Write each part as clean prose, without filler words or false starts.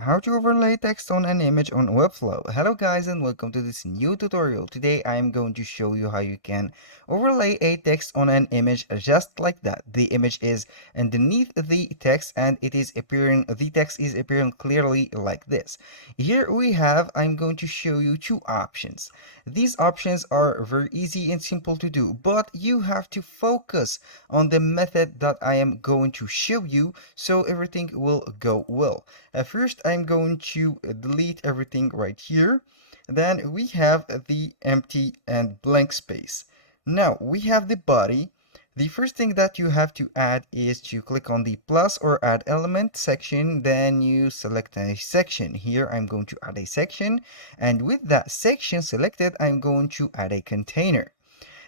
How to overlay text on an image on Webflow. Hello guys and welcome to this new tutorial. Today I am going to show you how you can overlay a text on an image just like that. The image is underneath the text and the text is appearing clearly like this. Here we have, I'm going to show you two options. These options are very easy and simple to do, but you have to focus on the method that I am going to show you so everything will go well. First, I'm going to delete everything right here. Then we have the empty and blank space. Now we have the body. The first thing that you have to add is to click on the plus or add element section. Then you select a section. Here I'm going to add a section. And with that section selected, I'm going to add a container.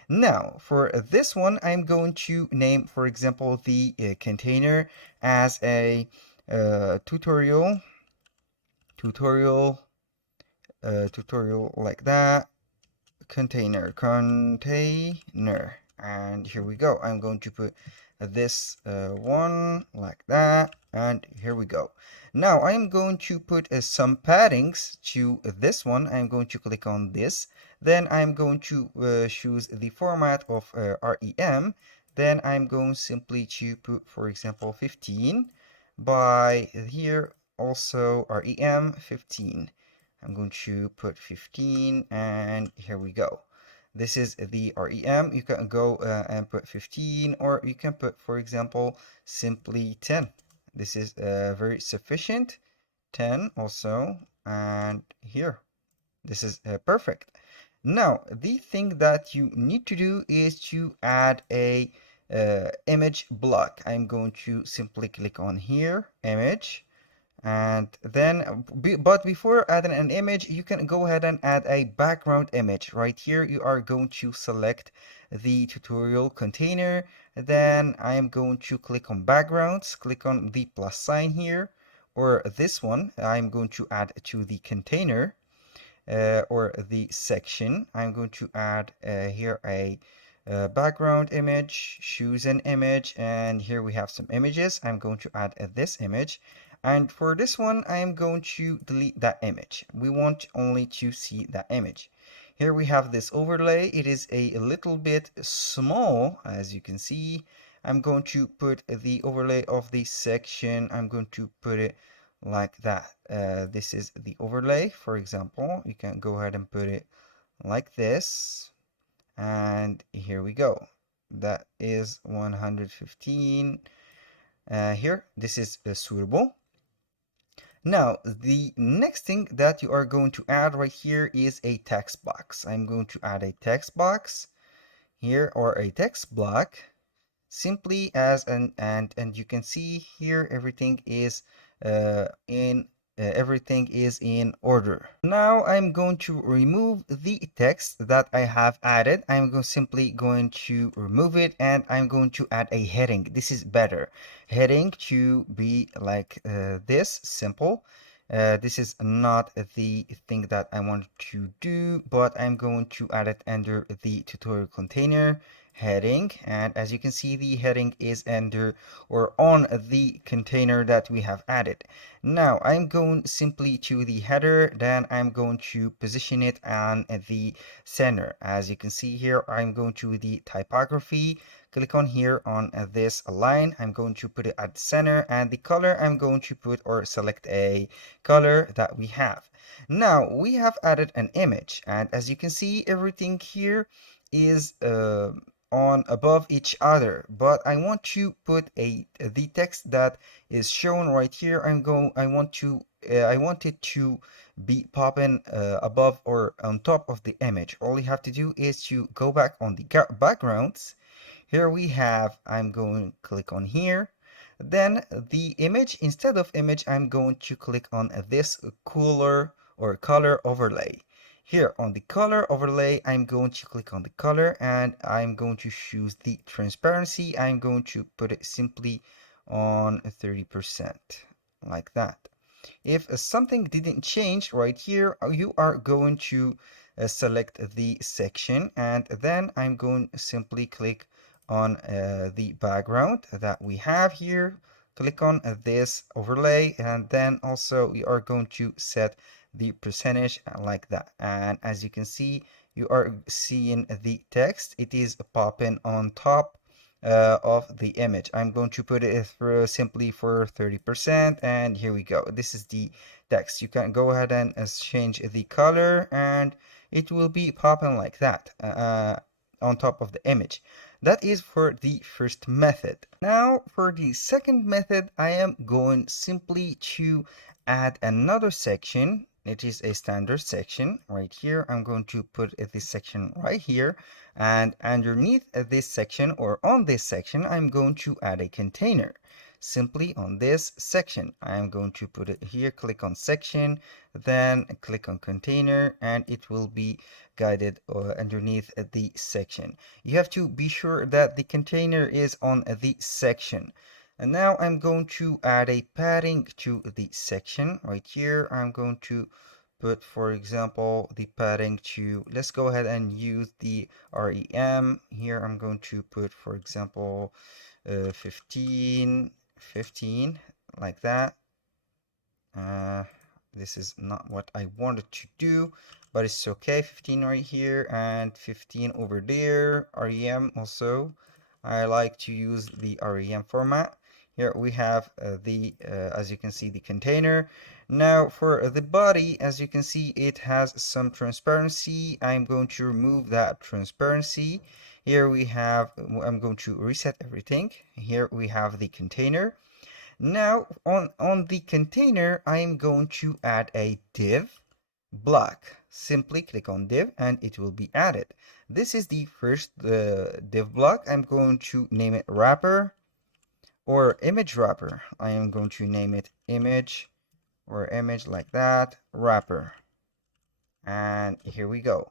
Now, for this one, I'm going to name, for example, the container as a tutorial like that, container, and here we go. I'm going to put this one like that, and here we go. Now I'm going to put some paddings to this one. I'm going to click on this, then I'm going to choose the format of rem. Then I'm going simply to put, for example, 15 by here, also rem 15. I'm going to put 15, and here we go. This is the REM. You can go and put 15, or you can put, for example, simply 10. This is very sufficient. 10 also, and here. This is perfect. Now, the thing that you need to do is to add a image block. I'm going to simply click on here, image, and then but before adding an image, you can go ahead and add a background image. Right here you are going to select the tutorial container, then I am going to click on backgrounds, click on the plus sign here, or this one I'm going to add to the container, or the section. I'm going to add here a background image, choose an image, and here we have some images. I'm going to add this image, and for this one I am going to delete that image. We want only to see that image. Here we have this overlay. It is a little bit small, as you can see. I'm going to put the overlay of the section. I'm going to put it like that. This is the overlay. For example, you can go ahead and put it like this, and here we go. That is 115. Here, this is suitable. Now, the next thing that you are going to add right here is a text box. I'm going to add a text box here, or a text block, simply as and you can see here everything is in order. Now I'm going to remove the text that I have added. Simply going to remove it, and I'm going to add a heading. This is better. Heading to be like this, simple. This is not the thing that I want to do, but I'm going to add it under the tutorial container heading, and as you can see, the heading is under or on the container that we have added. Now I'm going simply to the header, then I'm going to position it on the center. As you can see here, I'm going to the typography, click on here on this line. I'm going to put it at the center, and the color I'm going to put or select a color that we have. Now we have added an image, and as you can see, everything here is on above each other, but I want to put the text that is shown right here. I want it to be popping above or on top of the image. All you have to do is to go back on the backgrounds. Here we have, I'm going to click on here, then the image. Instead of image, I'm going to click on this color or color overlay. Here on the color overlay, I'm going to click on the color, and I'm going to choose the transparency. I'm going to put it simply on 30%, like that. If something didn't change right here, you are going to select the section, and then I'm going to simply click on the background that we have here. click on this overlay, and then also we are going to set the percentage like that. And as you can see, you are seeing the text. It is popping on top of the image. I'm going to put it through simply for 30%, and here we go. This is the text. You can go ahead and change the color, and it will be popping like that on top of the image. That is for the first method. Now for the second method, I am going simply to add another section. It is a standard section right here. I'm going to put this section right here, and underneath this section, or on this section, I'm going to add a container. Simply on this section, I'm going to put it here, click on section, then click on container, and it will be guided underneath the section. You have to be sure that the container is on the section. And now I'm going to add a padding to the section right here. I'm going to put, for example, the padding to, let's go ahead and use the REM. Here I'm going to put, for example, 15, like that. This is not what I wanted to do, but it's okay. 15 right here and 15 over there. REM also. I like to use the REM format. Here we have as you can see, the container. Now for the body, as you can see, it has some transparency. I'm going to remove that transparency. Here we have, I'm going to reset everything. Here we have the container. Now on the container, I am going to add a div block. Simply click on div and it will be added. This is the first div block. I'm going to name it wrapper or image wrapper. I am going to name it image, or image like that, wrapper. And here we go.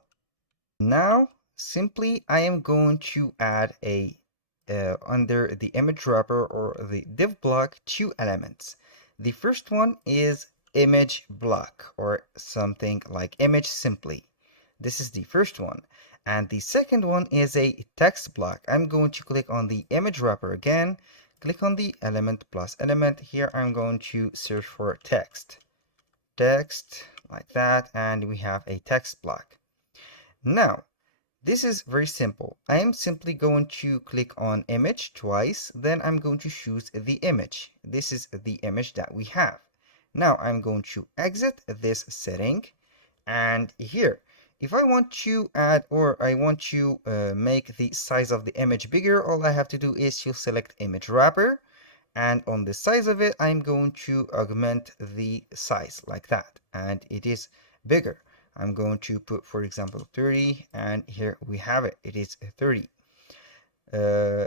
Now simply I am going to add a under the image wrapper or the div block, two elements. The first one is image block, or something like image simply. This is the first one. And the second one is a text block. I'm going to click on the image wrapper again, click on the element plus element. Here I'm going to search for text like that, and we have a text block. Now this is very simple. I am simply going to click on image twice, then I'm going to choose the image. This is the image that we have. Now I'm going to exit this setting, and here, if I want to add, or I want to make the size of the image bigger, all I have to do is to select image wrapper, and on the size of it, I'm going to augment the size like that, and it is bigger. I'm going to put, for example, 30, and here we have it. It is 30.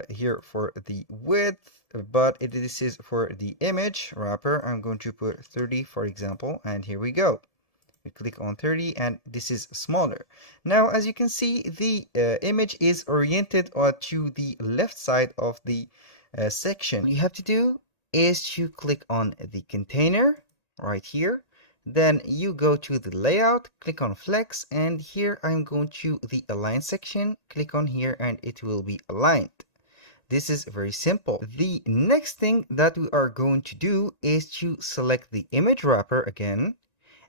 Here for the width, but this is for the image wrapper. I'm going to put 30, for example, and here we go. We click on 30, and this is smaller. Now, as you can see, the image is oriented to the left side of the section. What you have to do is to click on the container right here. Then you go to the layout, click on flex, and here I'm going to the align section. Click on here and it will be aligned. This is very simple. The next thing that we are going to do is to select the image wrapper again.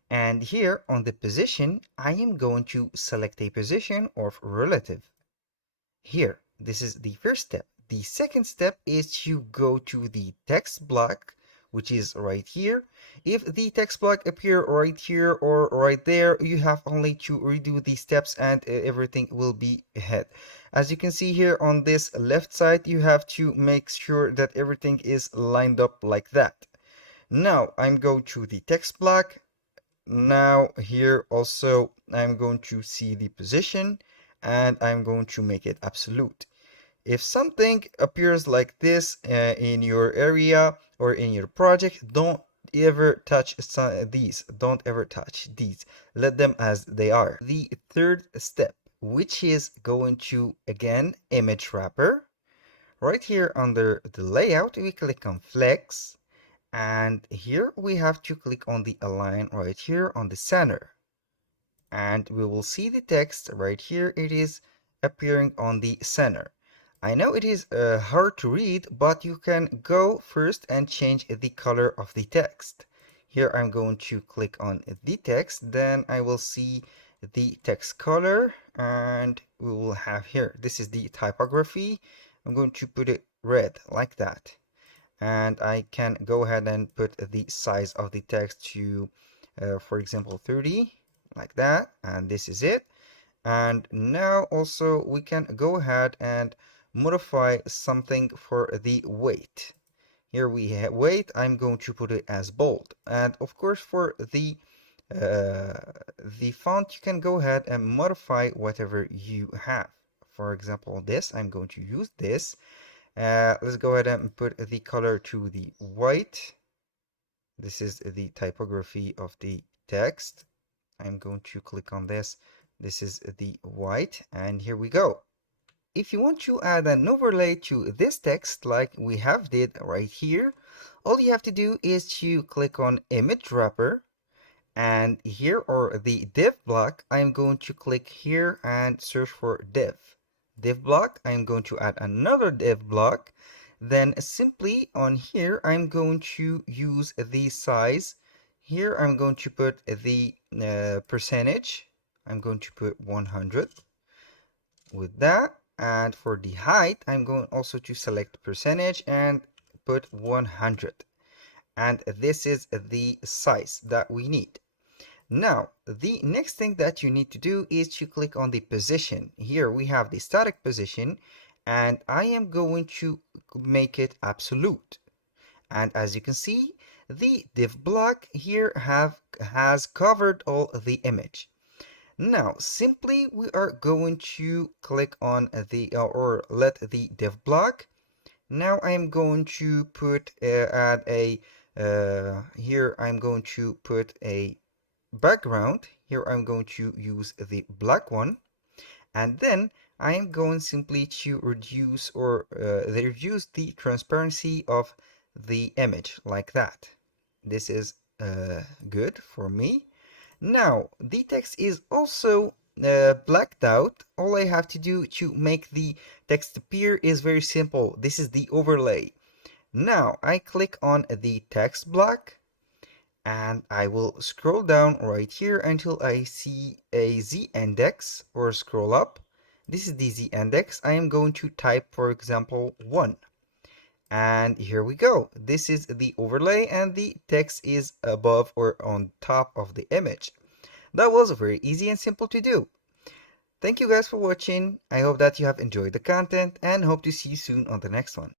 And here on the position, I am going to select a position of relative. Here, this is the first step. The second step is to go to the text block, which is right here. If the text block appear right here or right there, you have only to redo the steps and everything will be ahead. As you can see here on this left side, you have to make sure that everything is lined up like that. Now I'm going to the text block. Now here also I'm going to see the position and I'm going to make it absolute. If something appears like this in your area or in your project, don't ever touch these. Don't ever touch these. Let them as they are. The third step, which is going to, again, image wrapper. Right here under the layout, we click on flex. And here we have to click on the align right here on the center. And we will see the text right here. It is appearing on the center. I know it is hard to read, but you can go first and change the color of the text. Here I'm going to click on the text, then I will see the text color, and we will have here, this is the typography. I'm going to put it red like that. And I can go ahead and put the size of the text to, for example, 30, like that, and this is it. And now also we can go ahead and modify something for the weight. Here we have weight. I'm going to put it as bold. And of course for the font, you can go ahead and modify whatever you have. For example, this, I'm going to use this. Let's go ahead and put the color to the white. This is the typography of the text. I'm going to click on this. This is the white, and here we go. If you want to add an overlay to this text like we have did right here, all you have to do is to click on image wrapper, and here, or the div block, I'm going to click here and search for div block. I'm going to add another div block. Then simply on here, I'm going to use the size. Here I'm going to put the percentage. I'm going to put 100 with that. And for the height, I'm going also to select percentage and put 100. And this is the size that we need. Now, the next thing that you need to do is to click on the position. Here we have the static position, and I am going to make it absolute. And as you can see, the div block here has covered all the image. Now, simply we are going to click on the or let the div block. Now I'm going to put add a here I'm going to put a background. Here I'm going to use the black one, and then I am going simply to reduce or reduce the transparency of the image like that. This is good for me. Now the text is also blacked out. All I have to do to make the text appear is very simple. This is the overlay. Now I click on the text block, and I will scroll down right here until I see a Z index, or scroll up. This is the Z index. I am going to type, for example, 1. And here we go. This is the overlay, and the text is above or on top of the image. That was very easy and simple to do. Thank you guys for watching. I hope that you have enjoyed the content, and hope to see you soon on the next one.